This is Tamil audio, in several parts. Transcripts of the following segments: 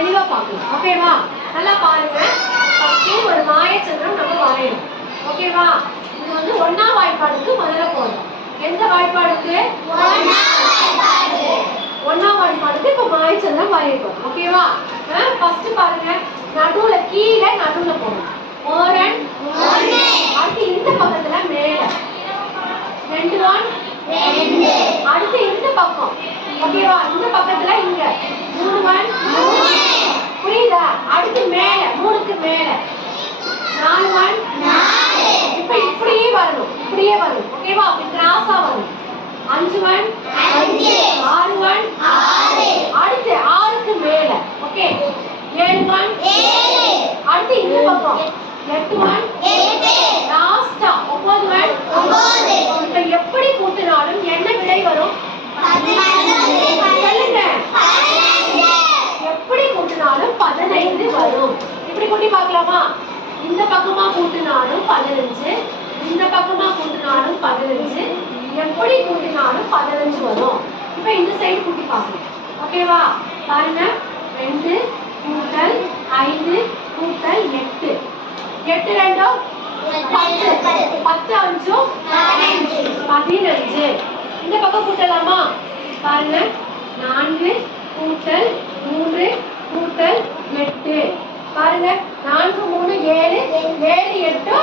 தெளிவா பார்க்கலாம். ஓகேவா? நல்லா பாருங்க. ஃபர்ஸ்ட் ஒரு மாயச்சந்திரம் நம்ம வரையணும். ஓகேவா? இது வந்து 1ஆம் வாய்ப்பாடுக்கு முதல்ல போறோம். எந்த வாய்ப்பாடுக்கு? 1ஆம் வாய்ப்பாடுக்கு இப்ப மாயச்சந்திரம் வரையணும். ஓகேவா? ஃபர்ஸ்ட் பாருங்க, நடுவுல கீழே நடுவுல போகணும். ஓரன் அடுத்து இந்த பக்கத்துல மேல 2 1 2 அடுத்து இந்த பக்கம். ஓகேவா? இந்த பக்கத்துல இங்க 3 1 3 புரியுதா? அடுத்து மேல 3க்கு மேல 4 1 4 இப்ப இப்படியே வரணும். ஓகேவா? அப்படி கிராஸா வரணும். 5 1 5 6 1 6 அடுத்து 6க்கு மேல. ஓகே 7 1 7 அடுத்து இந்த பக்கம் 8 1 8 லாஸ்டா 9 1 9 இப்ப எப்படி கூட்டினாலும் என்ன விடை வரும்? 15 சொல்லுங்க. 15 எப்படி கூட்டினாலும் 15 வரும். இப்படி கூட்டி பார்க்கலாமா? இந்த பக்கமா கூட்டினாலும் 15, இந்த பக்கமா கூட்டினாலும் 15, எப்படி கூட்டினாலும் 15 வரும். இப்ப இந்த சைடு கூட்டி பார்க்கலாம். ஓகேவா? பாருங்க 2 கூட்டல் 5 கூட்டல் 8 8 2 10 10 5 15 இந்த பக்கம் கூட்டலாமா? பாருங்க 4 கூட்டல் 3 கூட்டல் 8 பாருங்க 4 3 7 7 8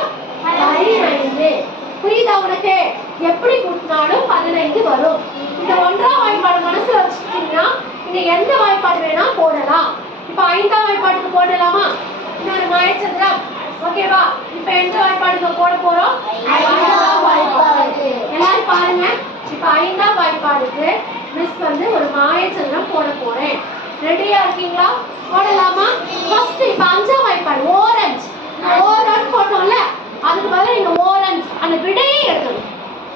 15 புரியுதா உனக்கு? எப்படி கூட்டினாலும் 15 வரும். இந்த 1ஆம் வாய்ப்பாடு மனசுல வச்சுக்கிட்டீங்கன்னா நீங்க எந்த வாய்ப்பாடு வேணா போடலாம். இப்ப 5ஆம் வாய்ப்பாடுக்கு போடலாமா? இன்னொரு மாயச்சந்திரம். ஓகேவா? இப்ப எந்த வாய்ப்பாடுக்கு போட போறோம்? 5ஆம் வாய்ப்பாடு. எல்லாரும் பாருங்க. இப்ப 5ஆம் வாய்ப்பாடுக்கு மிஸ் வந்து ஒரு மாயச்சந்திரம் போட போறேன். ரெடியா இருக்கீங்களா? போடலாமா? ஃபர்ஸ்ட் இப்ப 5ஆம் வாய்ப்பாடு ஓரஞ்சு. ஓரஞ்சு போட்டோம்ல, அதுக்கு பதிலா நீங்க ஓரஞ்சு அந்த விடையே எடுக்கணும்.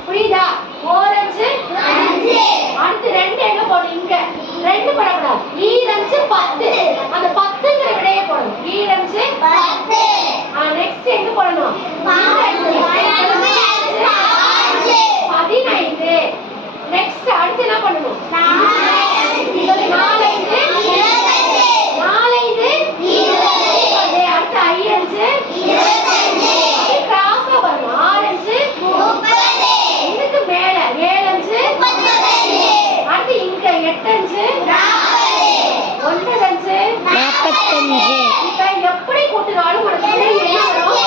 புரியுதா? ஓரஞ்சு 5 அடுத்து 2 எங்க போடணும்? இங்க 2 போடக்கூடாது. ஈரஞ்சு 10 அந்த 10ங்கிற விடையே போடணும். ஈரஞ்சு 10 நெக்ஸ்ட் எங்க போடணும்? 15 நெக்ஸ்ட் அடுத்து என்ன பண்ணணும்? 4 5 அடுத்து 5 கிராஸா வரணும். 6 30 இதுக்கு மேல 7 35 அடுத்து இங்க 8 40 9 45 இப்ப எப்படி கூட்டினாலும் உனக்கு என்ன வரும்?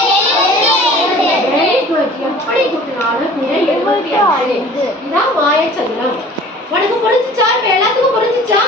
Very good. எப்படி கூட்டினாலும் 75 இதான் மாயச்சந்திரம். உனக்கு புரிஞ்சுச்சா? இப்ப எல்லாத்துக்கும் புரிஞ்சுச்சா?